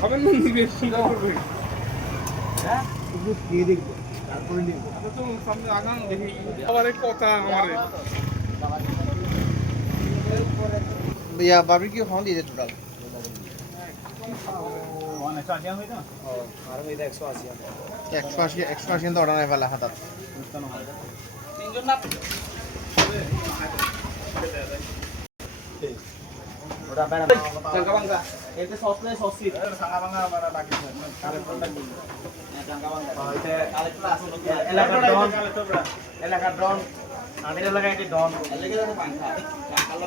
খাবেন না নিবে চিন্তা করবে হ্যাঁ একটু দিয়ে দেখবো তারপরে নিব তো সামনে আগান দেখি আবার কথা আমারে भैया बारबेक्यू खाओ दीजिए टोटल একশো আশি কিন্তু অর্ডার নাই পেলা হাতাত Jangka bangga. Itu sosnya sosis. Jangka bangga pada pagi. Kalau produk ini. Jangka bangga. Oh itu kalau itu langsung elakadron. Elakadron. Ini lagi di don. Lagi ada bangga. Kalau